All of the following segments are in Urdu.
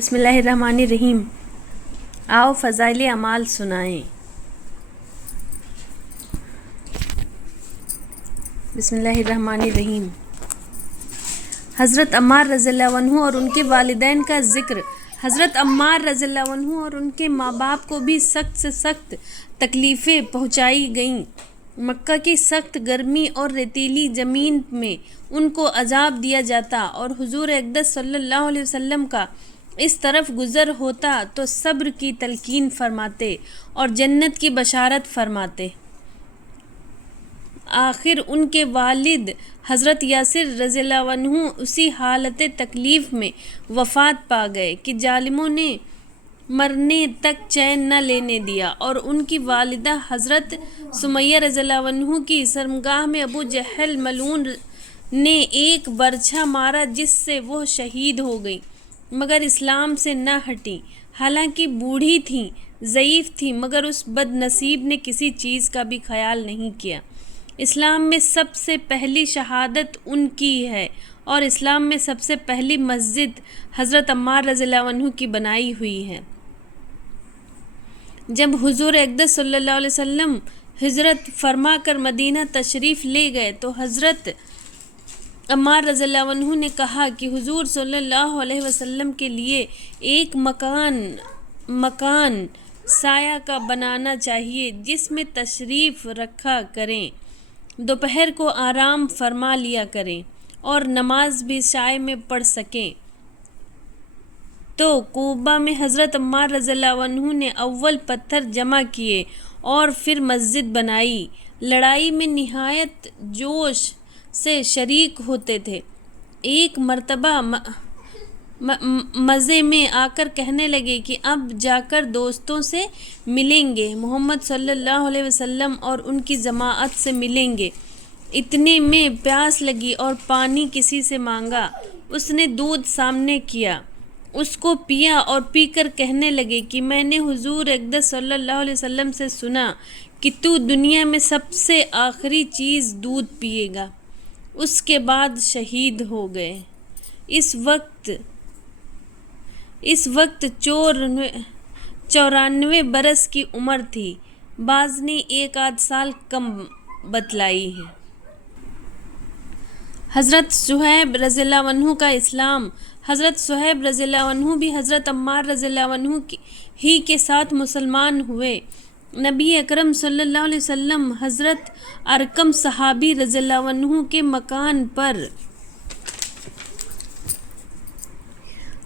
بسم اللہ الرحمن الرحیم۔ آؤ فضائل اعمال سنائیں۔ بسم اللہ الرحمن الرحیم۔ حضرت عمار رضی اللہ عنہ اور ان کے والدین کا ذکر۔ حضرت عمار رضی اللہ عنہ اور ان کے ماں باپ کو بھی سخت سے سخت تکلیفیں پہنچائی گئیں۔ مکہ کی سخت گرمی اور ریتیلی زمین میں ان کو عذاب دیا جاتا اور حضور اقدس صلی اللہ علیہ وسلم کا اس طرف گزر ہوتا تو صبر کی تلقین فرماتے اور جنت کی بشارت فرماتے۔ آخر ان کے والد حضرت یاسر رضی اللہ عنہ اسی حالت تکلیف میں وفات پا گئے کہ ظالموں نے مرنے تک چین نہ لینے دیا، اور ان کی والدہ حضرت سمیہ رضی اللہ عنہ کی شرمگاہ میں ابو جہل ملعون نے ایک برچھا مارا جس سے وہ شہید ہو گئی، مگر اسلام سے نہ ہٹی۔ حالانکہ بوڑھی تھیں، ضعیف تھیں، مگر اس بد نصیب نے کسی چیز کا بھی خیال نہیں کیا۔ اسلام میں سب سے پہلی شہادت ان کی ہے، اور اسلام میں سب سے پہلی مسجد حضرت عمار رضی اللہ عنہ کی بنائی ہوئی ہے۔ جب حضور اقدس صلی اللہ علیہ وسلم ہجرت فرما کر مدینہ تشریف لے گئے تو حضرت عمار رضی اللہ عنہ نے کہا کہ حضور صلی اللہ علیہ وسلم کے لیے ایک مکان سایہ کا بنانا چاہیے جس میں تشریف رکھا کریں، دوپہر کو آرام فرما لیا کریں اور نماز بھی سائے میں پڑھ سکیں۔ تو کوبہ میں حضرت عمار رضی اللہ عنہ نے اول پتھر جمع کیے اور پھر مسجد بنائی۔ لڑائی میں نہایت جوش سے شریک ہوتے تھے۔ ایک مرتبہ مزے میں آ کر کہنے لگے کہ اب جا کر دوستوں سے ملیں گے، محمد صلی اللہ علیہ وسلم اور ان کی جماعت سے ملیں گے۔ اتنے میں پیاس لگی اور پانی کسی سے مانگا۔ اس نے دودھ سامنے کیا، اس کو پیا اور پی کر کہنے لگے کہ میں نے حضور اقدس صلی اللہ علیہ وسلم سے سنا کہ تو دنیا میں سب سے آخری چیز دودھ پیے گا، اس کے بعد شہید ہو گئے۔ اس وقت 94 برس کی عمر تھی، بعض نے 1 سال کم بتلائی ہے۔ حضرت صہیب رضی اللہ عنہ کا اسلام۔ حضرت صہیب رضی اللہ عنہ بھی حضرت عمار رضی اللہ عنہ ہی کے ساتھ مسلمان ہوئے۔ نبی اکرم صلی اللہ علیہ وسلم حضرت ارقم صحابی رضی اللہ عنہ کے مکان پر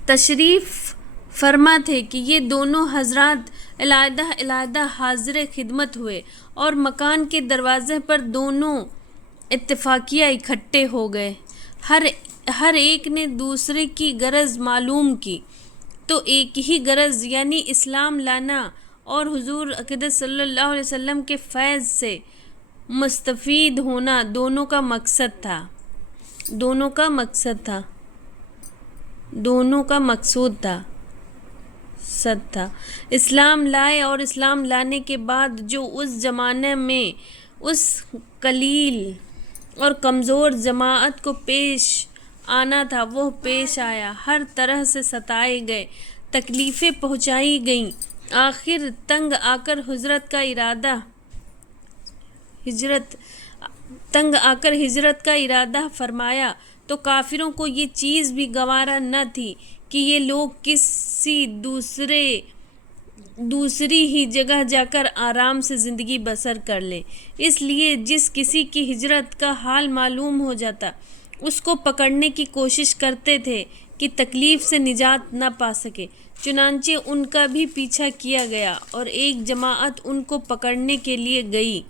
تشریف فرما تھے کہ یہ دونوں حضرات علیحدہ حاضر خدمت ہوئے اور مکان کے دروازے پر دونوں اتفاقیہ اکٹھے ہو گئے۔ ہر ایک نے دوسرے کی غرض معلوم کی تو ایک ہی غرض یعنی اسلام لانا اور حضور اقدس صلی اللہ علیہ وسلم کے فیض سے مستفید ہونا دونوں کا مقصود تھا۔ اسلام لائے اور اسلام لانے کے بعد جو اس زمانے میں اس قلیل اور کمزور جماعت کو پیش آنا تھا وہ پیش آیا۔ ہر طرح سے ستائے گئے، تکلیفیں پہنچائی گئیں۔ آخر تنگ آ کر ہجرت کا ارادہ فرمایا تو کافروں کو یہ چیز بھی گوارا نہ تھی کہ یہ لوگ کسی دوسری ہی جگہ جا کر آرام سے زندگی بسر کر لیں۔ اس لیے جس کسی کی ہجرت کا حال معلوم ہو جاتا اس کو پکڑنے کی کوشش کرتے تھے کہ تکلیف سے نجات نہ پا سکے۔ چنانچہ ان کا بھی پیچھا کیا گیا اور ایک جماعت ان کو پکڑنے کے لیے گئی۔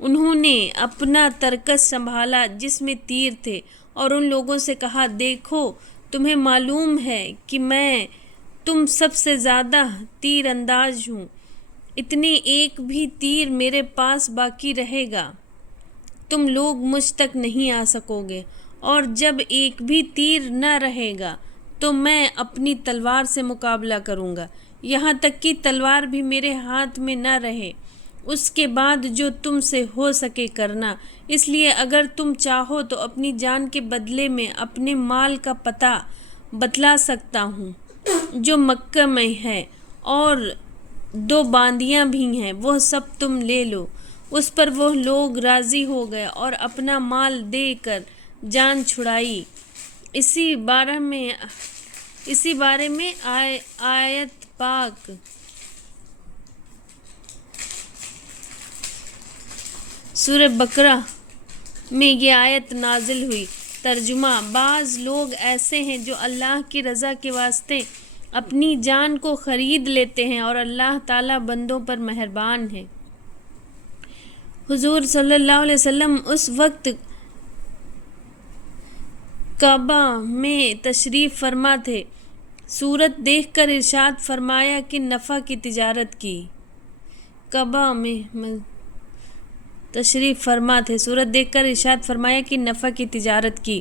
انہوں نے اپنا ترکش سنبھالا جس میں تیر تھے اور ان لوگوں سے کہا، دیکھو تمہیں معلوم ہے کہ میں تم سب سے زیادہ تیر انداز ہوں، اتنے ایک بھی تیر میرے پاس باقی رہے گا تم لوگ مجھ تک نہیں آ سکو گے، اور جب ایک بھی تیر نہ رہے گا تو میں اپنی تلوار سے مقابلہ کروں گا، یہاں تک کہ تلوار بھی میرے ہاتھ میں نہ رہے۔ اس کے بعد جو تم سے ہو سکے کرنا۔ اس لیے اگر تم چاہو تو اپنی جان کے بدلے میں اپنے مال کا پتہ بتلا سکتا ہوں۔ جو مکہ میں ہے اور 2 باندیاں بھی ہیں وہ سب تم لے لو۔ اس پر وہ لوگ راضی ہو گئے اور اپنا مال دے کر جان چھڑائی۔ اسی بارے میں آیت پاک سورہ بقرہ میں یہ آیت نازل ہوئی۔ ترجمہ: بعض لوگ ایسے ہیں جو اللہ کی رضا کے واسطے اپنی جان کو خرید لیتے ہیں اور اللہ تعالیٰ بندوں پر مہربان ہے۔ حضور صلی اللہ علیہ وسلم اس وقت کعبہ میں تشریف فرما تھے۔ صورت دیکھ کر ارشاد فرمایا کہ نفع کی تجارت کی۔ کعبہ میں تشریف فرما تھے۔ صورت دیکھ کر ارشاد فرمایا کہ نفع کی تجارت کی۔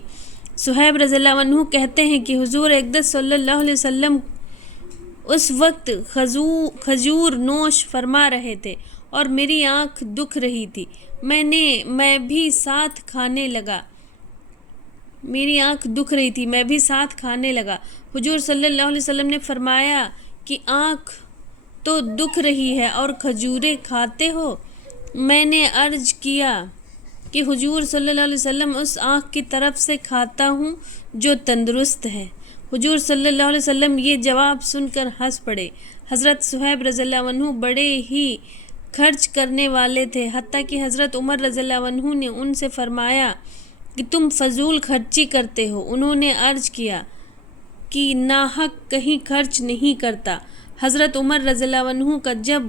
صہیب رضی اللہ عنہ کہتے ہیں کہ حضور اقدس صلی اللہ علیہ وسلم اس وقت کھجور نوش فرما رہے تھے اور میری آنکھ دکھ رہی تھی۔ میں بھی ساتھ کھانے لگا۔ حضور صلی اللہ علیہ وسلم نے فرمایا کہ آنکھ تو دکھ رہی ہے اور کھجوریں کھاتے ہو؟ میں نے عرض کیا کہ حضور صلی اللہ علیہ وسلم اس آنکھ کی طرف سے کھاتا ہوں جو تندرست ہے۔ حضور صلی اللہ علیہ وسلم یہ جواب سن کر ہنس پڑے۔ حضرت صہیب رضی اللہ عنہ بڑے ہی خرچ کرنے والے تھے، حتیٰ کہ حضرت عمر رضی اللہ عنہ نے ان سے فرمایا کہ تم فضول خرچی کرتے ہو۔ انہوں نے عرض کیا کہ ناحق کہیں خرچ نہیں کرتا۔ حضرت عمر رضی اللہ عنہ کا جب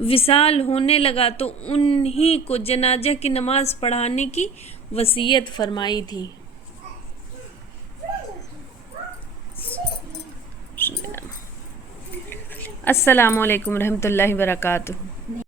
وصال ہونے لگا تو انہی کو جنازہ کی نماز پڑھانے کی وصیت فرمائی تھی۔ السلام علیکم ورحمۃ اللہ وبرکاتہ۔